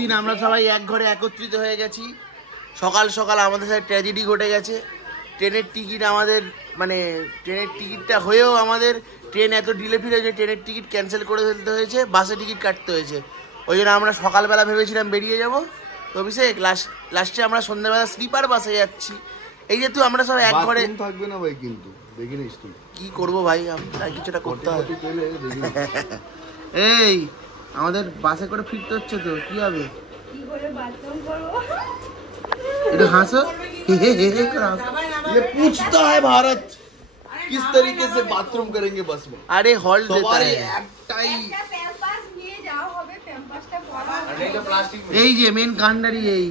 দিন আমরা সবাই এক ঘরে একত্রিত হয়ে গেছি। সকাল সকাল আমাদের সাথে ট্র্যাজেডি ঘটে গেছে। ট্রেনের টিকিট আমাদের মানে ট্রেনের টিকিটটা হয়েও আমাদের ট্রেন এত ডিলে ফিরে যে ট্রেনের টিকিট ক্যান্সেল করে ফেলতে হয়েছে, বাসে টিকিট কাটতে হয়েছে। ওই জন্য আমরা সকালবেলা ভেবেছিলাম বেরিয়ে যাব, তো অভিষেক লাস্টে আমরা সন্ধ্যাবেলা স্লিপার বাসে যাচ্ছি। এই যেহেতু আমরা সব এক ঘরে থাকবে না ভাই, কিন্তু দেখে নিস তুই কি করবো ভাই, আমরা কিছুটা করতে হবে। এই আমাদের বাসে করে ফিরতে হচ্ছে তো কি হবে, একটু হাসো। ये पूछता है भारत किस तरीके से बाथरूम करेंगे बस में। अरे हॉल देता है। এই যে মেন কান্ডারি এই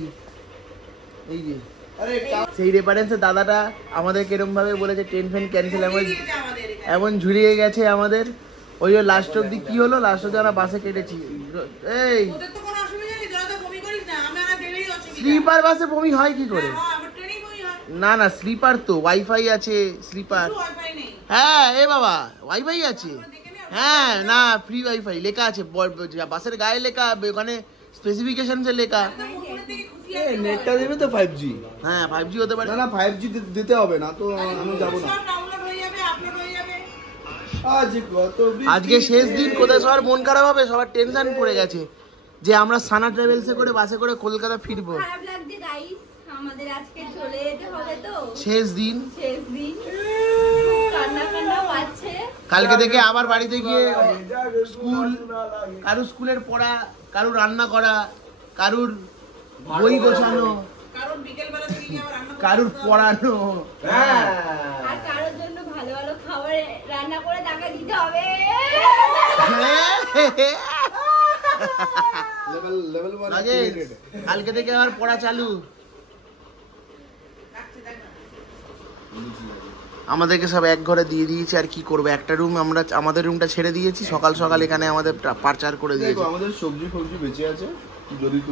যে সেই রেফারেন্সে দাদাটা আমাদের কিরম ভাবে বলেছে ট্রেন ফ্রেন ক্যান্সেল, এমন ঝুলিয়ে গেছে আমাদের। ওই যে লাস্ট অব্দি কি হলো, লাস্ট অব্দি আমরা বাসে কেটেছি। এই স্লিপার বাসে বমি হয় কি করে? না না স্লিপার তো ওয়াইফাই আছে স্লিপার। হ্যাঁ এ বাবা ওয়াইফাই আছে, হ্যাঁ না ফ্রি ওয়াইফাই লেখা আছে বাসের গায়ে লেখা, ওখানে স্পেসিফিকেশনসে লেখা। নেটটা দেবে তো 5G। হ্যাঁ 5G হতে পারে। না 5G দিতে হবে না তো, আমি যাব না। আজকে শেষ দিন, কোথায় সবার মন খারাপ হবে, সবার টেনশন পড়ে গেছে যে আমরা সানা ট্রাভেলসে করে বাসে করে কলকাতা ফিরবো। খারাপ লাগছে গাইস, আমাদের আজকে চলে যেতে হবে তো, শেষ দিন কান্না পাচ্ছে। কালকে থেকে আবার বাড়িতে গিয়ে স্কুল, কারুর স্কুলের পড়া, কারুর রান্না করা, কারুর বই গোছানো, কারুর পড়ানো, আর কারোর জন্য ভালো ভালো খাবার রান্না করে তাকে দিতে হবে। কালকে থেকে আবার পড়া চালু। আমাদেরকে সব এক ঘরে দিয়ে দিয়েছে, আর কি করবো, একটা রুম আমরা আমাদের রুমটা ছেড়ে দিয়েছি। সকাল সকাল এখানে আমাদের পারচার করে দিয়েছে। আমাদের সবজি ফবজি বেঁচে আছে,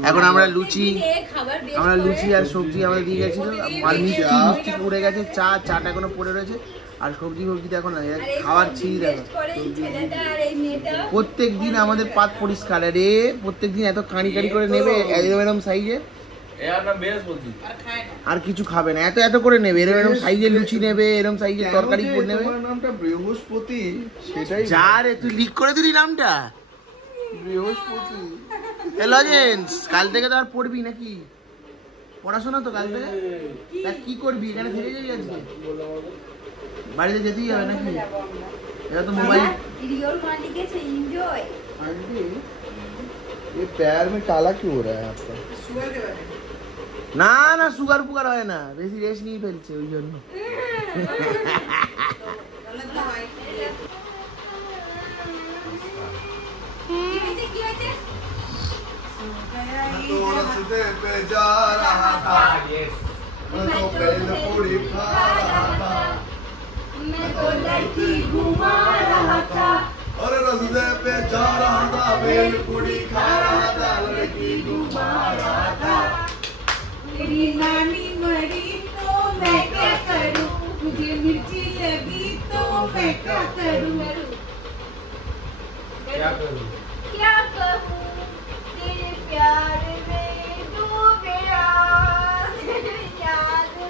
এখন আমরা লুচি আর সবজি আমাদের দিয়ে গেছিল, আর মিষ্টি পড়ে গেছে, চাটা এখনো পড়ে রয়েছে, আর সবজি ফবজিটা এখন খাওয়ার ছিঁড়ি দেখো। প্রত্যেক দিন আমাদের পাত পরিষ্কার, রে প্রত্যেক দিন এত কাঁড়ি করে নেবে এরকম সাইজে, আর কিছু খাবে না, এত এত করে নেবে, এরকম সাইজের লুচি নেবে, এরকম সাইজের তরকারি করে নেবে। নামটা বৃহস্পতি, সেটাই যা রে তুই লিক করে দিলি নামটা বৃহস্পতি। লজেন্স কাল থেকে তো আর পড়বি নাকি? পড়াশোনা তো কাল থেকে, তা কি করবি এখানে থেকে যাবি আজকে? বাড়িতে যেতেই হবে নাকি? এটা তো মোবাইল। ये पैर में काला क्यों हो रहा है आपका? না না সুগার পুগার হয় না, বেশি রেস্ট নিয়ে ফেলছে ওই জন্য। और रस्ते पे जा रहा था, बेल पूरी खा रहा था, लड़की घुमा रहा था। मेरी नानी मरी तो मैं क्या करूं, मुझे मिर्ची लगी तो मैं क्या करूं, क्या करूं तेरे प्यार में डूबे याद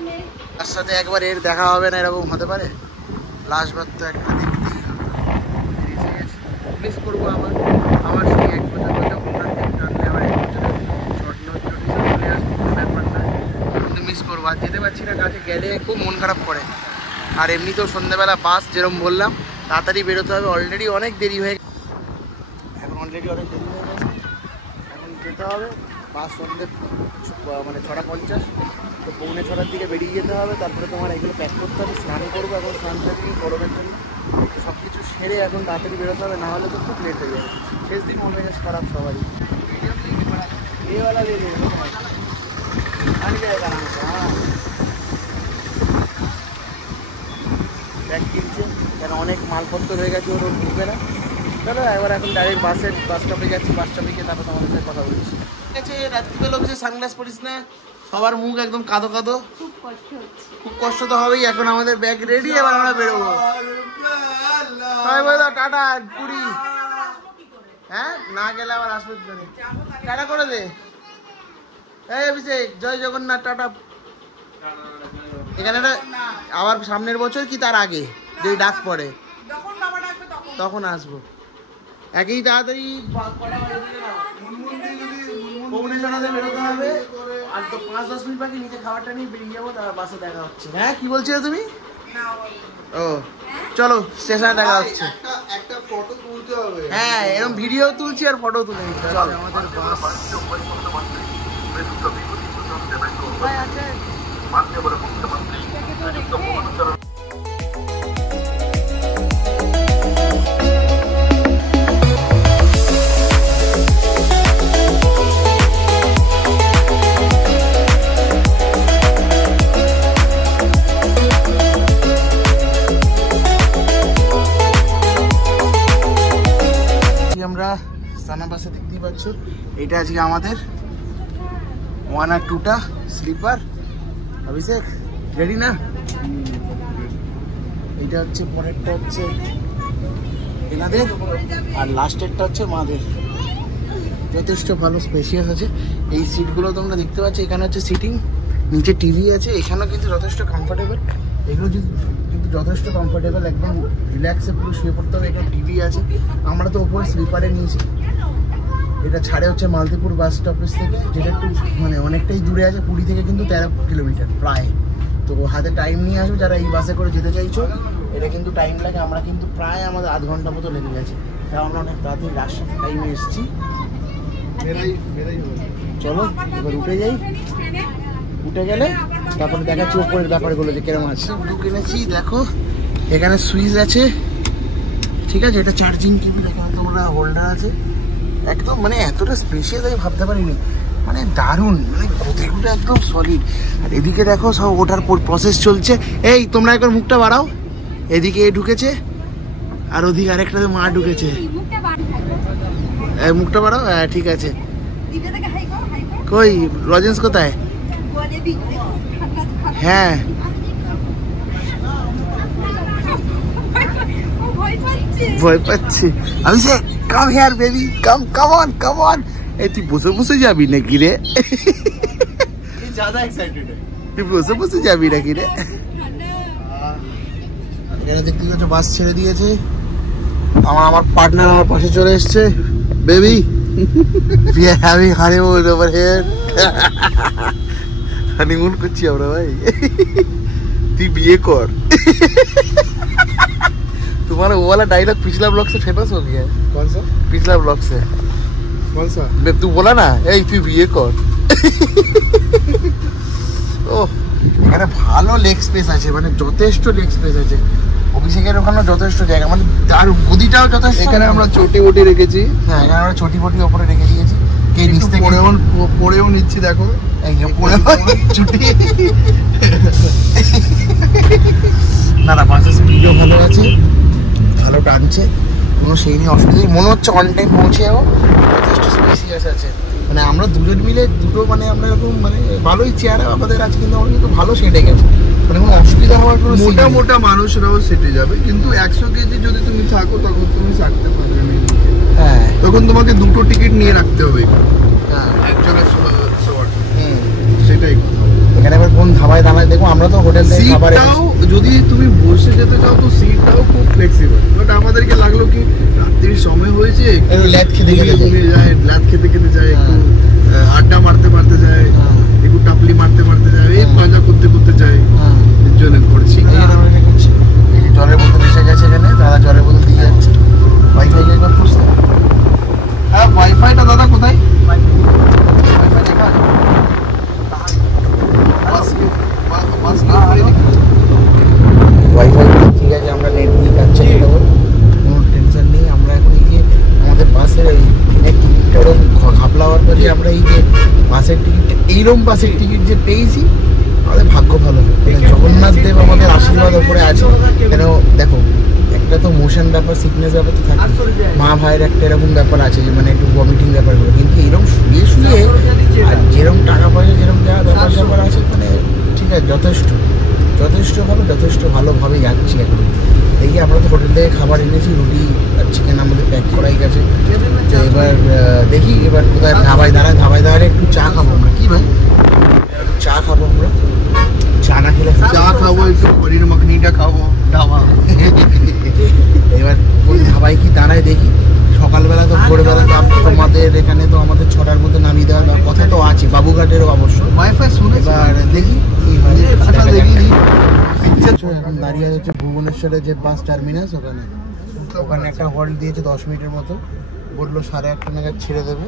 में। তার সাথে একবার এর দেখা হবে না এরকম হতে পারে? লাস্ট বার তো একটা দেখতেই মিস করবো। আমার সেই এক বছর টানলে আবার এক বছরের চলে আসবো, ব্যাপার না, কিন্তু মিস করবো। আর যেতে পারছি না, কাছে গেলে খুব মন খারাপ করে। আর এমনিতেও সন্ধ্যেবেলা বাস যেরকম বললাম তাড়াতাড়ি বেরোতে হবে, অলরেডি অনেক দেরি হয়ে গেছে। এখন যেতে হবে বাস সন্ধ্যে মানে 6:50, তো 6:45 দিকে বেরিয়ে যেতে হবে। তারপরে তোমার এগুলো প্যাক করতে হবে, স্নান করবো, এখন স্নান থাকি গরমের জন্য সব কিছু সেরে এখন তাড়াতাড়ি বেরোতে হবে, না হলে তো খুব লেট হয়ে যাবে। শেষ দিন মনে গেছে খারাপ সবারই। ব্যাগ কিনছে কেন, অনেক মালপত্র হয়ে গেছে, ওর ঢুকবে না। চলো এবার এখন ডাইরেক্ট বাস স্টপে যাচ্ছি, বাস স্টপে গিয়ে তারপর তোমাদের সাথে কথা বলছি। ঠিক আছে, রাত্রিবেলা হচ্ছে সানগ্লাস পরিস না, সবার মুখ একদম কাঁদো, খুব কষ্ট তো হবেই। এখন আমাদের ব্যাগ রেডি, এবার আমরা বেরোবো। টাটা পুরি। হ্যাঁ না গেলে আবার আসবে, টাটা করে দে। এই অভিষেক, জয় জগন্নাথ, টাটা। এখানে একটা আবার সামনের বছর কি তার আগে যদি ডাক পড়ে যখন বাবা ডাকবে তখন আসবো। একই তাড়াতাড়ি ভুবনেশ্বরে বেরোতে হবে, আর তো 5-10 মিনিট বাকি নিচে খাবারটা নিয়ে বেরিয়ে যাবো, তারপর বাসে দেখা হচ্ছে। হ্যাঁ কি বলছিলে তুমি? ও চলো স্টেশনে দেখা হচ্ছে। একটা ফটো তুলতে হবে। হ্যাঁ এরকম ভিডিও তুলছি আর ফটো তুলে নিচ্ছি। চলো আমাদের বাস আমরা সানা বাসে দেখতেই পাচ্ছ, এটা আজকে আমাদের 1 আর 2টা স্লিপার। অভিষেক রেডি না? এইটা হচ্ছে পরেরটা হচ্ছে এনাদের, আর লাস্টেরটা হচ্ছে মাদের। যথেষ্ট ভালো স্পেশিয়াস আছে। এই সিটগুলো তোমরা দেখতে পাচ্ছ, এখানে হচ্ছে সিটিং, নিচে টিভি আছে, এখানেও কিন্তু যথেষ্ট কমফোর্টেবল। এগুলো কিন্তু যথেষ্ট কমফোর্টেবল, একদম রিল্যাক্সে পুরো শুয়ে পড়তে হবে। এখানে টিভি আছে। আমরা তো ওপর স্লিপারে নিয়েছি। এটা ছাড়ে হচ্ছে মালতীপুর বাস স্টপেজ থেকে, যেটা একটু মানে অনেকটাই দূরে আছে, পুরী থেকে কিন্তু 13 কিলোমিটার প্রায়। তো হাতে টাইম নিয়ে আসবে যারা এই বাসে করে যেতে চাইছো। এটা কিন্তু টাইম লাগে, আমরা কিন্তু প্রায় আমাদের আধ ঘন্টা মতো লেগে গেছে, তাই আমরা অনেক তাড়াতাড়ি লাস্ট টাইমে এসেছি। চলো এবার উঠে যাই, উঠে গেলে তারপরে দেখাচ্ছি ওপরের ব্যাপারগুলো যে কিরকম আছে। দুটো কিনেছি, দেখো এখানে সুইচ আছে, ঠিক আছে, এটা চার্জিং কেবল, এখানে তোমরা হোল্ডার আছে, একদম মানে এতটা স্পেশিয়াস আমি ভাবতে পারিনি, মানে দারুণ, মানে গতিগুলো একদম সলিড। আর এদিকে দেখো সব ওঠার প্রসেস চলছে। এই তোমরা একবার মুখটা বাড়াও, এদিকে এ ঢুকেছে আর ওদিকে আরেকটাতে মা ঢুকেছে। মুখটা বাড়াও, হ্যাঁ ঠিক আছে। কই লজেন্স কোথায়? হ্যাঁ ভয় পাচ্ছি। Abhishek come here baby, come come on come on. এই তুই বসে বসে যাবি নাকি রে? ज़्यादा एक्साइटेड है। তুই বসে বসে যাবি নাকি রে? এখানে দেখতে পাচ্ছ বাস ছেড়ে দিয়েছে, আমার পার্টনার আমার পাশে চলে এসছে। Baby we are having honeymoon over here. Honeymoon করছি আমরা ভাই। তুই বিয়ে কর। तुम्हारा वो वाला डायलॉग पिछला ब्लॉग से फेमस हो गया है। कौन सा? पिछला ब्लॉग से कौन सा? तू बोला ना এই তুই বিয়ে কর। ও এখানে ভালো লেগ স্পেস আছে, মানে যথেষ্ট লেগ স্পেস আছে। অভিষেকের ওখানে যথেষ্ট জায়গা, মানে তার গদিটাও যথেষ্ট। এখানে আমরা চটি বটি রেখেছি। হ্যাঁ এখানে আমরা চটি বটি ওপরে রেখে দিয়েছি। কে নিচ থেকে পড়েও নিচ্ছি, দেখো এই যে পড়ে চটি। না না বাসের স্পিডও ভালো আছে, ভালো টানছে, কোনো সেই নিয়ে অসুবিধা নেই। মনে হচ্ছে অন টাইম পৌঁছে যাবো, যথেষ্ট স্পেসিয়াস আছে। মানে আমরা দুজন মিলে দুটো মানে আমরা এরকম মানে ভালোই চেয়ার আমাদের আছে, কিন্তু আমরা কিন্তু ভালো সেটে গেছে, মানে কোনো অসুবিধা হওয়ার কোনো মোটা মোটা মানুষরাও সেটে যাবে, কিন্তু 100 কেজি যদি তুমি থাকো তখন তুমি থাকতে পারবে না। হ্যাঁ তখন তোমাকে দুটো টিকিট নিয়ে রাখতে হবে, হ্যাঁ একজনের সেটাই কথা। এখানে এবার কোন ধাবায় দাঁড়ায় দেখো, আমরা তো হোটেল থেকে খাবার সিটটাও যদি তুমি বসে যেতে চাও তো সিটটাও খুব ফ্লেক্সিবল। বাট আমাদেরকে লাগলো কি রাত্রির সময় হয়েছে, একটু ল্যাদ খেতে খেতে ঘুমিয়ে যায়, ল্যাদ খেতে খেতে যায়, একটু আড্ডা মারতে মারতে যায়, একটু টাপলি মারতে মারতে যায়, এই মজা করতে করতে যায়, এর জন্য করছি। জলের বোতল এসে গেছে এখানে, দাদা জলের বোতল দিয়ে যাচ্ছে। ওয়াইফাই একবার খুঁজতে। হ্যাঁ ওয়াইফাইটা দাদা কোথায়? ওয়াইফাই দেখা ওয়াইফাই ঠিক আছে, আমরা নেট নিয়ে কাজ চালিয়ে দেবো, কোনো টেনশন নেই। আমরা এখন এই যে আমাদের বাসের এই টিকিটটা ওরকম ঘাপলা হওয়ার পরে আমরা এই যে বাসের টিকিটটা এইরকম বাসের টিকিট যে পেয়েছি, আমাদের ভাগ্য ভালো। জগন্নাথ দেব আমাদের আশীর্বাদ ওপরে আছে। কেন দেখো একটা তো মোশন ব্যাপার, সিকনেস ব্যাপার তো থাকে, মা ভাইয়ের একটা এরকম ব্যাপার আছে যে মানে একটু ভমিটিং ব্যাপারগুলো, কিন্তু এরকম শুয়ে শুয়ে আর যেরকম টাকা পয়সা যেরকম যা ব্যাপার ব্যাপার আছে, মানে ঠিক আছে যথেষ্ট যথেষ্ট ভালো, যথেষ্ট ভালোভাবে যাচ্ছি এখন। দেখি আমরা তো হোটেল থেকে খাবার এনেছি, রুটি আর চিকেন আমাদের প্যাক করাই গেছে। তো এবার দেখি এবার কোথায় ধাবায় দাঁড়ায়, ধাবায় দাঁড়ালে একটু চা খাবো আমরা, কি ভাই? পুরুলিয়া হচ্ছে ভুবনেশ্বরের যে বাস টার্মিনাস, ওখানে একটা হল্ট দিয়েছে 10 মিনিটের মতো, বললো 8:30 নাগাদ ছেড়ে দেবে।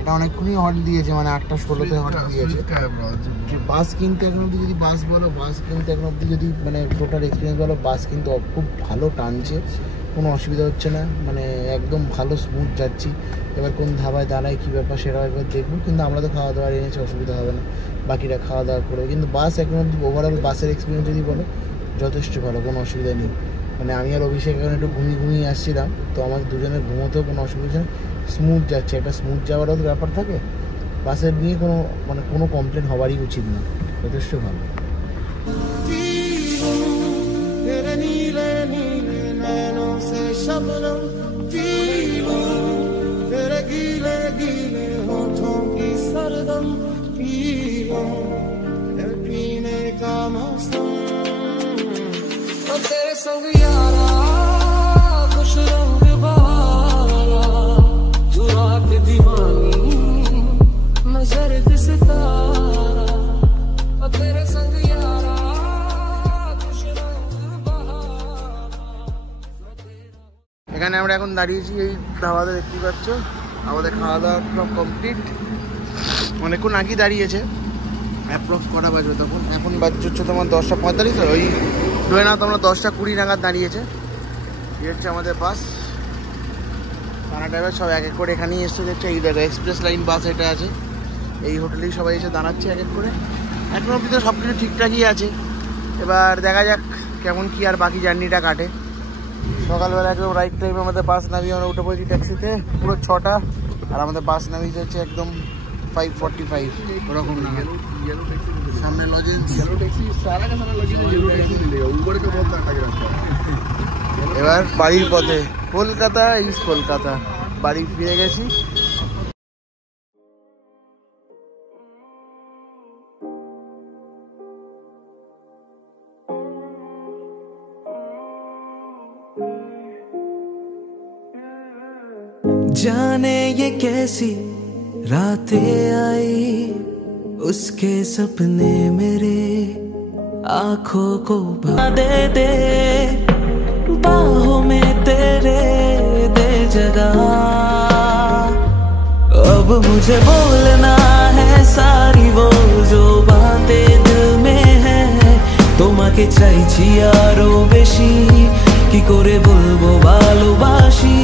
এটা অনেকক্ষণই হল্ট দিয়েছে, মানে 8:16-তে হল্ট দিয়েছে। বাস কিনতে এখন অব্দি যদি বাস কিনতে এখন অব্দি যদি মানে টোটাল এক্সপিরিয়েন্স বলো, বাস কিন্তু খুব ভালো টানছে, কোনো অসুবিধা হচ্ছে না, মানে একদম ভালো স্মুথ যাচ্ছি। এবার কোন ধাবায় দাঁড়ায় কী ব্যাপার সেটা একবার দেখবো, কিন্তু আমরা তো খাওয়া দাওয়ার এনেছি, অসুবিধা হবে না, বাকিরা খাওয়া দাওয়া করবে। কিন্তু বাস এখন অব্দি ওভারঅল বাসের এক্সপিরিয়েন্স যদি বলো যথেষ্ট ভালো, কোনো অসুবিধা নেই। মানে আমি আর অভিষেক এখন একটু ঘুমিয়ে আসছিলাম, তো আমাদের দুজনের ঘুমোতেও কোনো অসুবিধা নেই, স্মুথ যাচ্ছে। একটা স্মুথ যাওয়ারও তো ব্যাপার থাকে, বাসের নিয়ে কোনো কমপ্লেন হওয়ারই উচিত না, যথেষ্ট ভালো। तेरे संग यारा खुश रंग बहारा, तू रात दीवानी मैं जर्द सितारा, तेरे संग यारा खुश रंग बहारा। এখানে আমরা এখন দাঁড়িয়েছি এই ধাবাতে, দেখতে পাচ্ছ আমাদের খাওয়া দাওয়া সব কমপ্লিট। অনেকক্ষণ আগেই দাঁড়িয়েছে, অ্যাপ্রক্স কটা বাজবে তখন, এখন বাজছে হচ্ছে তোমার 10:45, ওই ধরে না তোমরা 10:20 নাগাদ দাঁড়িয়েছে। এই হচ্ছে আমাদের বাস, থানা ড্রাইভার সব এক এক করে এখানেই এসছে, দেখছে এই দেখো এক্সপ্রেস লাইন বাস এটা আছে, এই হোটেলেই সবাই এসে দাঁড়াচ্ছে এক এক করে। এখন অব্দি তো সব কিছু ঠিকঠাকই আছে, এবার দেখা যাক কেমন কি আর বাকি জার্নিটা কাটে। সকালবেলা একদম রাইট টাইমে আমাদের বাস নামিয়ে আমরা উঠে পড়েছি ট্যাক্সিতে, পুরো 6টা, আর আমাদের বাস নামিয়ে হচ্ছে একদম 5:45 ওরকম নাগাদ। सामने लॉजेंस येलो टैक्सी सारा का सारा लॉजेंस येलो टैक्सी मिलेगा, ऊबर का बहुत आगे रहता है। এবার বাড়ির পথে, কলকাতা ইজ কলকাতা, বাড়ি ফিরে গেছি। जाने ये कैसी रातें आई, उसके सपने मेरे आँखों को दे दे, बाहों में तेरे दे जगह। अब मुझे बोलना है सारी वो जो बातें दिल में है, তোমাকে চাইছি আরো বেশি, কি করে বলবো ভালোবাসি।